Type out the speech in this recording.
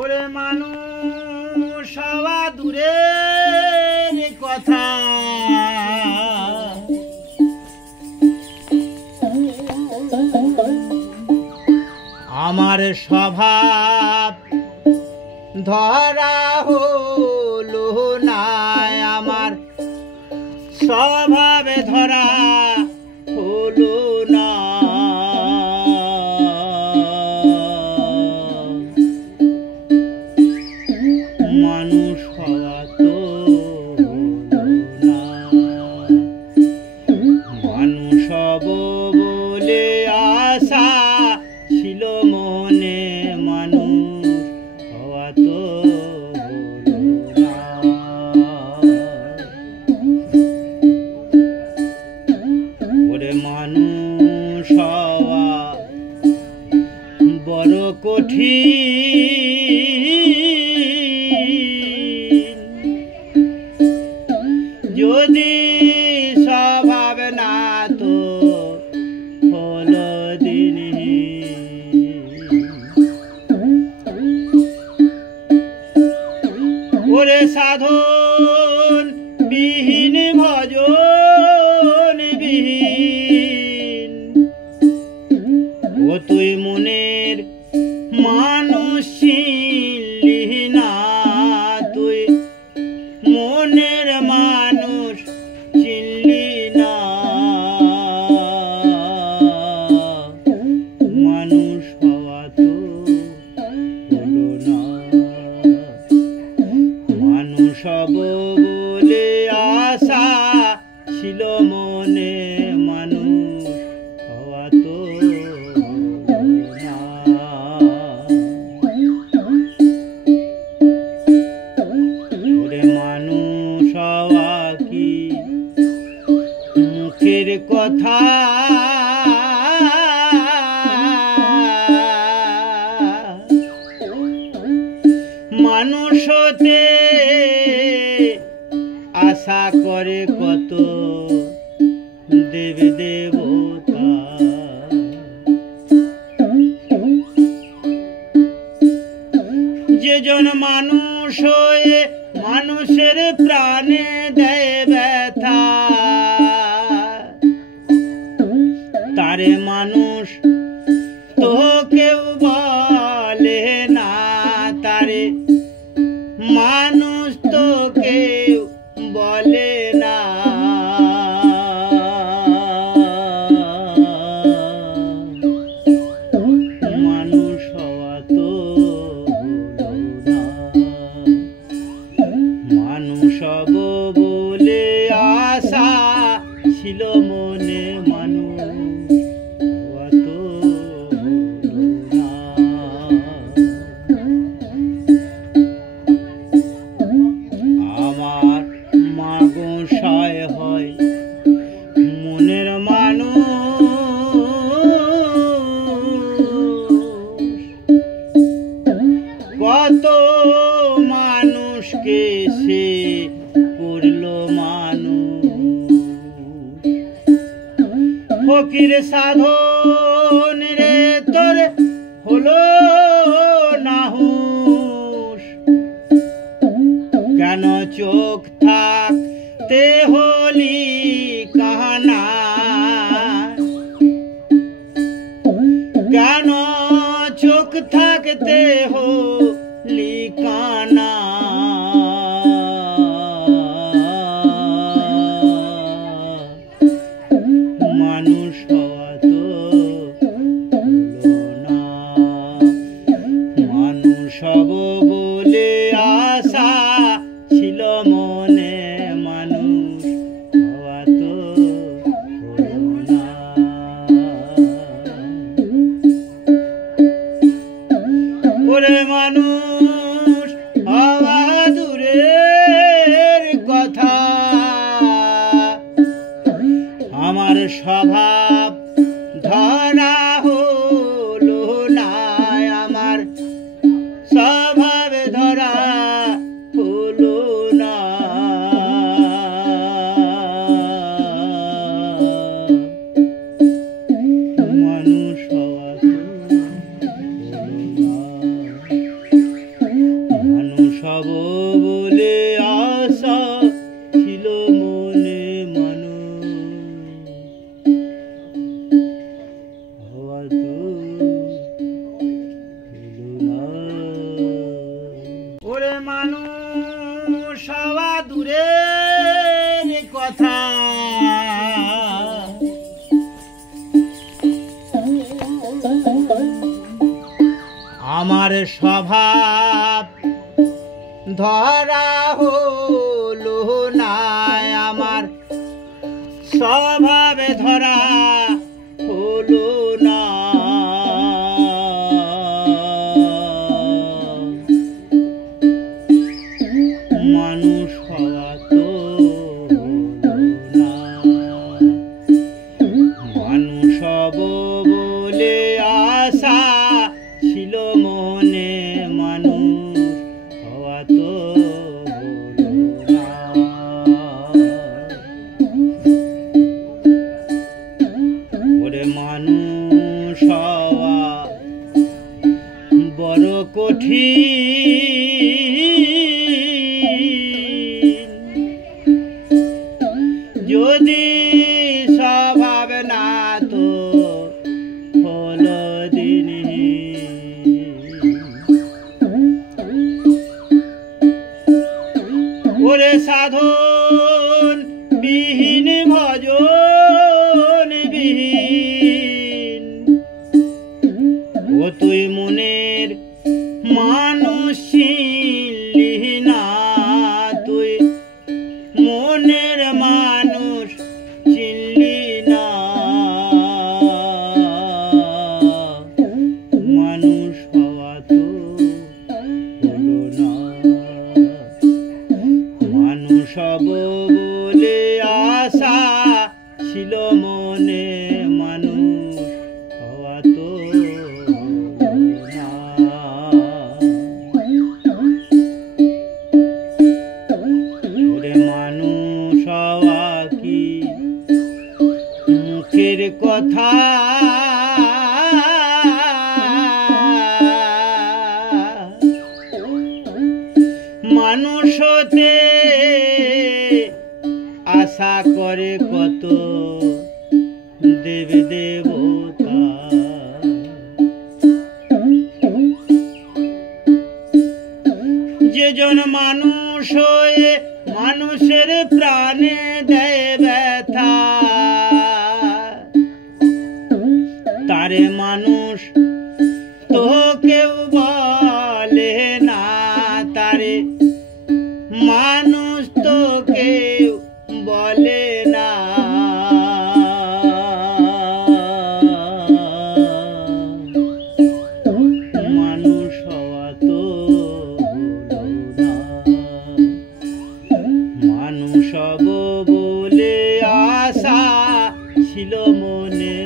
ওরে মানুষ হওয়া দূরের কথা, আমার স্বভাব ধরা হলো না, আমার স্বভাবে ধরা হলো না। মানুষ হওয়া তো না, মানুষ হব বলে আশা ছিল মনে, মানুষ হওয়া তো না। ওরে মানুষ হওয়া বড় কঠিন, যদি স্বভাব না তো হলো দিন। ওরে সাধন বিহীন ভজন বিহীন, ও তুই মনের মানুষ ছিলি না, তুই মনের মানুষ ছিলি না। মানুষ হওয়া তো হলো না, মানুষ হব বলে আশা ছিল মনে, মানুষ হওয়া তো না। ওরে মানুষ হওয়া কি মুখের কথা, মানুষ হতে আশা করে কত দেব দেবতা। যেজন মানুষ হয়ে মানুষের প্রাণে দেয় ব্যথা, তারে মানুষ তো কেউ বলে না, তারে মানুষ তো কেউ বলে না। মানুষ হওয়া তো হলো না, মানুষ হব বলে আশা ছিল মনে, মানুষ হওয়া তো হলো না। আমার মা গোসাই হয় মনের মানুষ, কত মানুষকে সে করলো মানুষ। ফকির সাধন রে তোর হলো না হুঁশ, কেন চোখ থাকতে হলি কানা, কেন চোখ থাকতে হলি কানা। মানুষ হওয়া তো হলো না, মানুষ হব বলে আশা ছিল মনে, মানুষ হওয়া তো হলো না। ওরে মানুষ হওয়া দূরের কথা, আমার স্বভাব ধরা হলো না, আমার স্বভাব ধরা হলো না। মানুষ হওয়া তো হলো না। হওয়া দূরের কথা, আমার স্বভাব ধরা হলো না, আমার স্বভাবে ধরা হলো না। মানুষ হওয়া তো না, মানুষ হব বলে আশা ছিল মনে, মানুষ হওয়া তো না। ওরে মানুষ হওয়া বড় কঠিন, যদি স্বভাব না তো হলো ওরে সাধন বিহীন ভজন বিহীন, ও তুই মনের মানুষ ছিলি না, তুই মনের মানুষ ছিলি না। মানুষ হওয়া তো হলো না, মানুষ হব বলে আশা ছিল মনে, মানুষ হওয়া তো না। ওরে মানুষ হওয়া কি মুখের কথা, মানুষ হতে আশা করে কত দেব দেবতা, যেজন মানুষ হয়ে মানুষের প্রাণে দেয় ব্যথা, তারে মানুষ তো কেউ বলে না, তারে মানুষ তো কেউ বলে না। মানুষ হওয়া তো হলো না, মানুষ হব বলে আশা ছিল মনে,